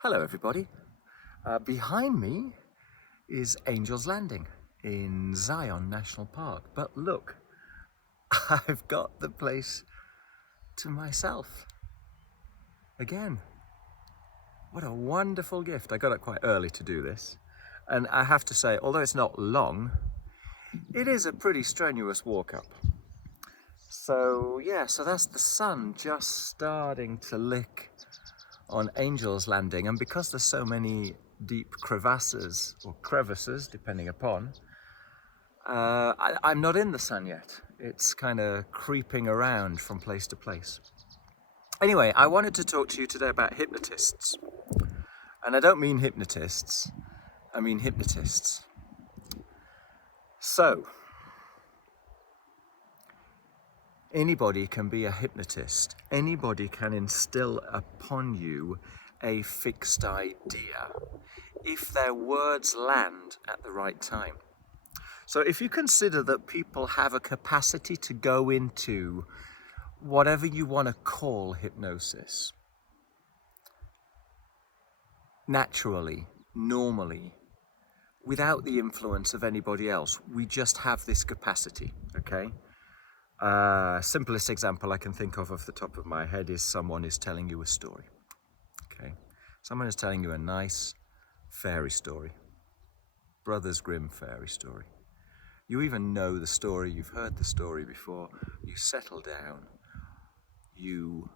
Hello everybody. Behind me is Angel's Landing in Zion National Park. But look, I've got the place to myself again. What a wonderful gift. I got up quite early to do this. And I have to say, although it's not long, it is a pretty strenuous walk up. So that's the sun just starting to lick on Angel's Landing, and because there's so many deep crevasses or crevices depending upon, I'm not in the sun yet. It's kind of creeping around from place to place. Anyway, I wanted to talk to you today about hypnotists, and I don't mean hypnotists, I mean hypnotists. So anybody can be a hypnotist. Anybody can instill upon you a fixed idea if their words land at the right time. So if you consider that people have a capacity to go into whatever you want to call hypnosis, naturally, normally, without the influence of anybody else, we just have this capacity, okay? Simplest example I can think of off the top of my head is someone is telling you a story. Okay, someone is telling you a nice fairy story, Brothers Grimm fairy story. You even know the story, you've heard the story before, you settle down, you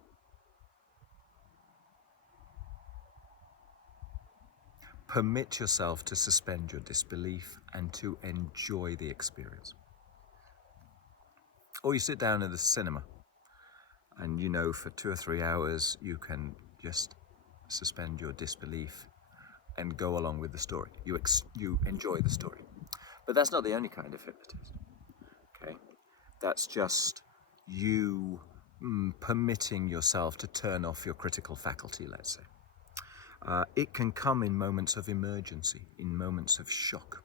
permit yourself to suspend your disbelief and to enjoy the experience. Or you sit down in the cinema and you know for 2 or 3 hours you can just suspend your disbelief and go along with the story. You enjoy the story. But that's not the only kind of hypnotist, okay? That's just you permitting yourself to turn off your critical faculty, let's say. It can come in moments of emergency, in moments of shock.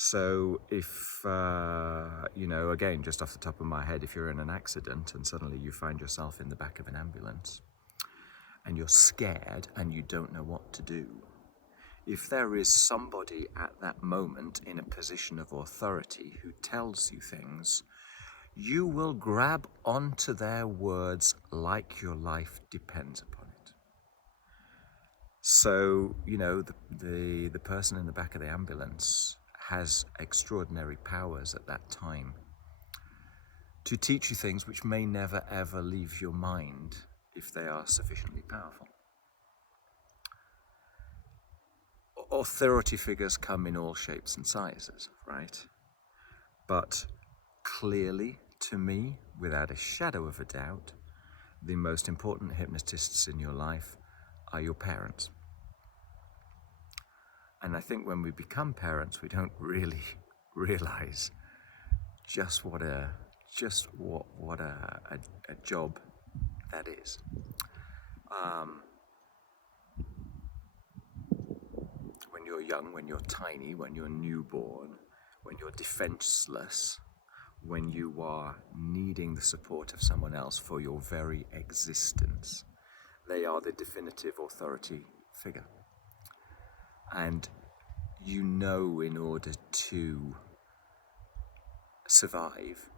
So if, again, just off the top of my head, if you're in an accident and suddenly you find yourself in the back of an ambulance and you're scared and you don't know what to do, if there is somebody at that moment in a position of authority who tells you things, you will grab onto their words like your life depends upon it. So, the person in the back of the ambulance has extraordinary powers at that time to teach you things which may never ever leave your mind if they are sufficiently powerful. Authority figures come in all shapes and sizes, right? But clearly, to me, without a shadow of a doubt, the most important hypnotists in your life are your parents. And I think when we become parents, we don't really realize just what a job that is. When you're young, when you're tiny, when you're newborn, when you're defenseless, when you are needing the support of someone else for your very existence, they are the definitive authority figure. And in order to survive,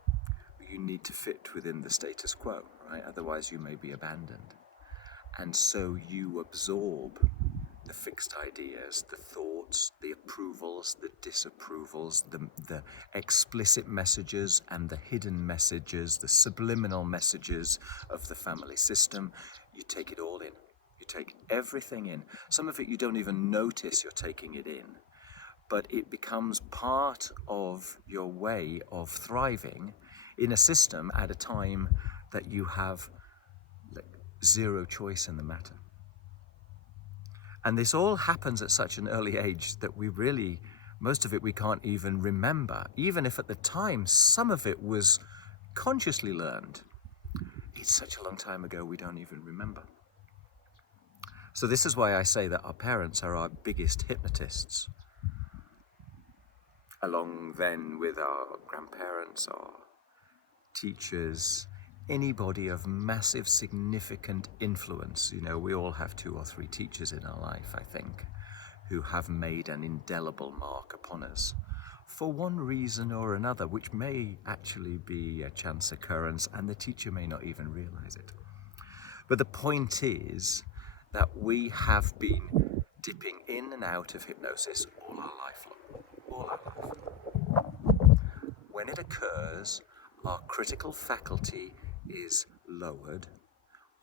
you need to fit within the status quo, right? Otherwise you may be abandoned. And so you absorb the fixed ideas, the thoughts, the approvals, the disapprovals, the explicit messages and the hidden messages, the subliminal messages of the family system. You take it all in. You take everything in. Some of it you don't even notice you're taking it in, but it becomes part of your way of thriving in a system at a time that you have zero choice in the matter. And this all happens at such an early age that most of it we can't even remember, even if at the time some of it was consciously learned. It's such a long time ago we don't even remember. So this is why I say that our parents are our biggest hypnotists, along then with our grandparents, our teachers, anybody of massive, significant influence, you know, we all have 2 or 3 teachers in our life, I think, who have made an indelible mark upon us for one reason or another, which may actually be a chance occurrence and the teacher may not even realize it. But the point is that we have been dipping in and out of hypnosis all our life long, all our life. When it occurs, our critical faculty is lowered,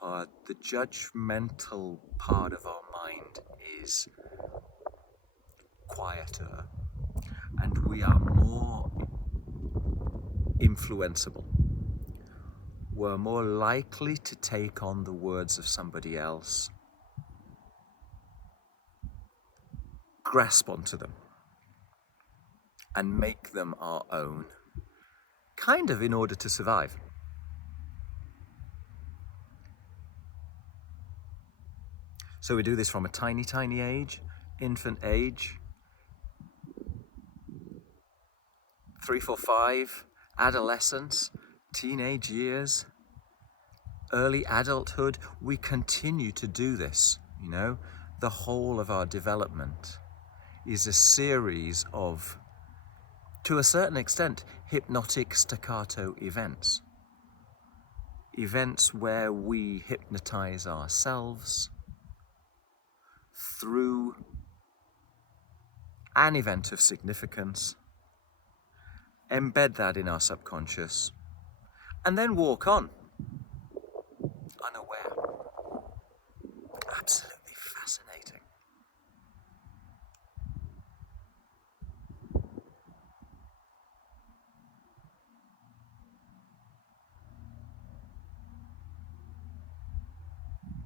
the judgmental part of our mind is quieter, and we are more influenceable. We're more likely to take on the words of somebody else, grasp onto them, and make them our own, kind of in order to survive. So we do this from a tiny, tiny age, infant age, 3, 4, 5, adolescence, teenage years, early adulthood. We continue to do this, you know. The whole of our development is a series of, to a certain extent, hypnotic staccato events. Events where we hypnotize ourselves through an event of significance, embed that in our subconscious, and then walk on, unaware. Absolutely fascinating.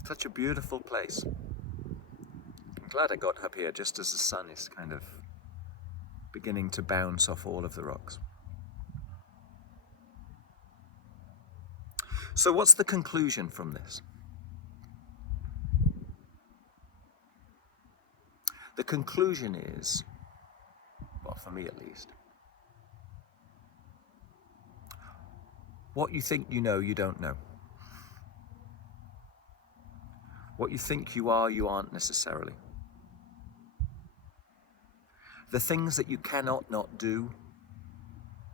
Such a beautiful place. I'm glad I got up here just as the sun is kind of beginning to bounce off all of the rocks. So what's the conclusion from this? The conclusion is, well, for me at least, what you think you know, you don't know. What you think you are, you aren't necessarily. The things that you cannot not do,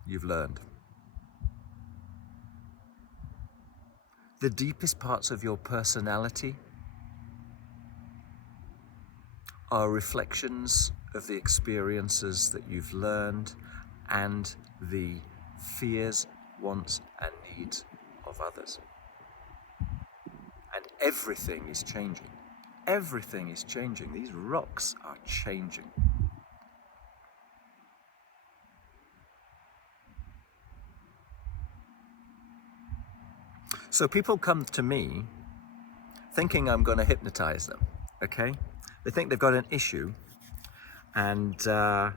you've learned. The deepest parts of your personality are reflections of the experiences that you've learned and the fears, wants, and needs of others. And everything is changing. Everything is changing. These rocks are changing. So people come to me thinking I'm going to hypnotize them, okay? They think they've got an issue and I'm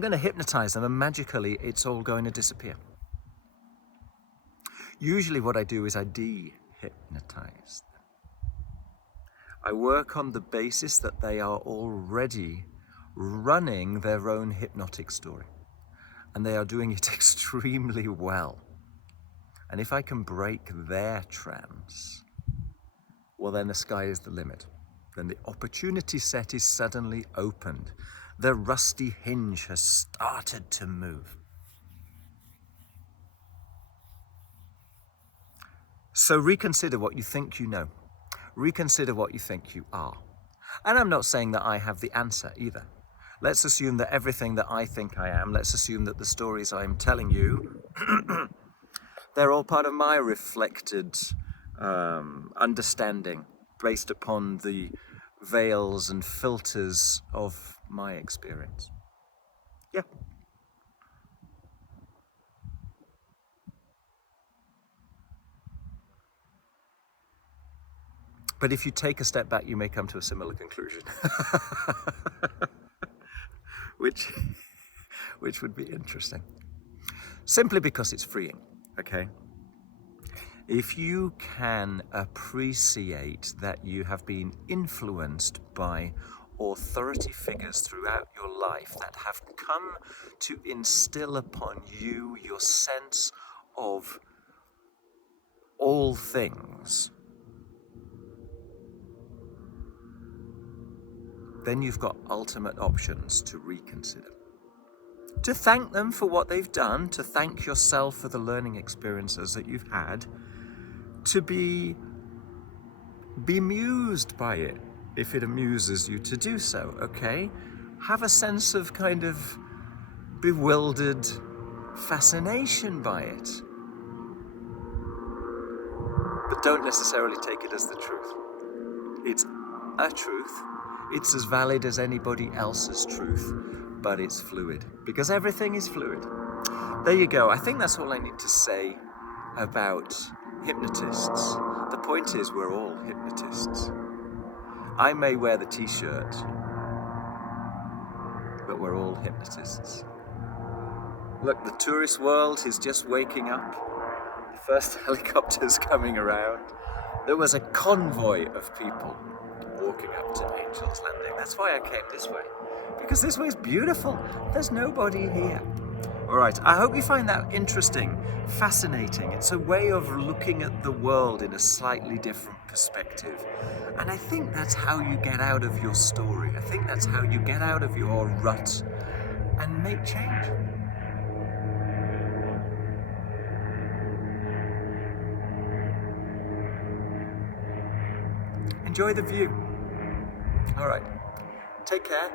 going to hypnotize them and magically it's all going to disappear. Usually what I do is I de-hypnotize them. I work on the basis that they are already running their own hypnotic story and they are doing it extremely well. And if I can break their trance, well, then the sky is the limit. Then the opportunity set is suddenly opened. The rusty hinge has started to move. So reconsider what you think you know. Reconsider what you think you are. And I'm not saying that I have the answer either. Let's assume that everything that I think I am, let's assume that the stories I'm telling you they're all part of my reflected understanding based upon the veils and filters of my experience. Yeah. But if you take a step back, you may come to a similar conclusion. which would be interesting. Simply because it's freeing. Okay, if you can appreciate that you have been influenced by authority figures throughout your life that have come to instill upon you your sense of all things, then you've got ultimate options to reconsider. To thank them for what they've done, to thank yourself for the learning experiences that you've had, to be bemused by it, if it amuses you to do so, okay? Have a sense of kind of bewildered fascination by it. But don't necessarily take it as the truth. It's a truth. It's as valid as anybody else's truth, but it's fluid, because everything is fluid. There you go. I think that's all I need to say about hypnotists. The point is, we're all hypnotists. I may wear the t-shirt, but we're all hypnotists. Look, the tourist world is just waking up. The first helicopter's coming around. There was a convoy of people walking up to Angel's Landing. That's why I came this way, because this way is beautiful. There's nobody here. All right, I hope you find that interesting, fascinating. It's a way of looking at the world in a slightly different perspective. And I think that's how you get out of your story. I think that's how you get out of your rut and make change. Enjoy the view. All right, take care.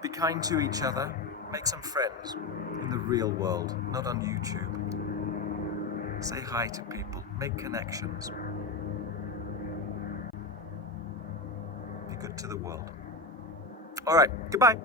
Be kind to each other. Make some friends in the real world, not on YouTube. Say hi to people. Make connections. Be good to the world. All right, goodbye.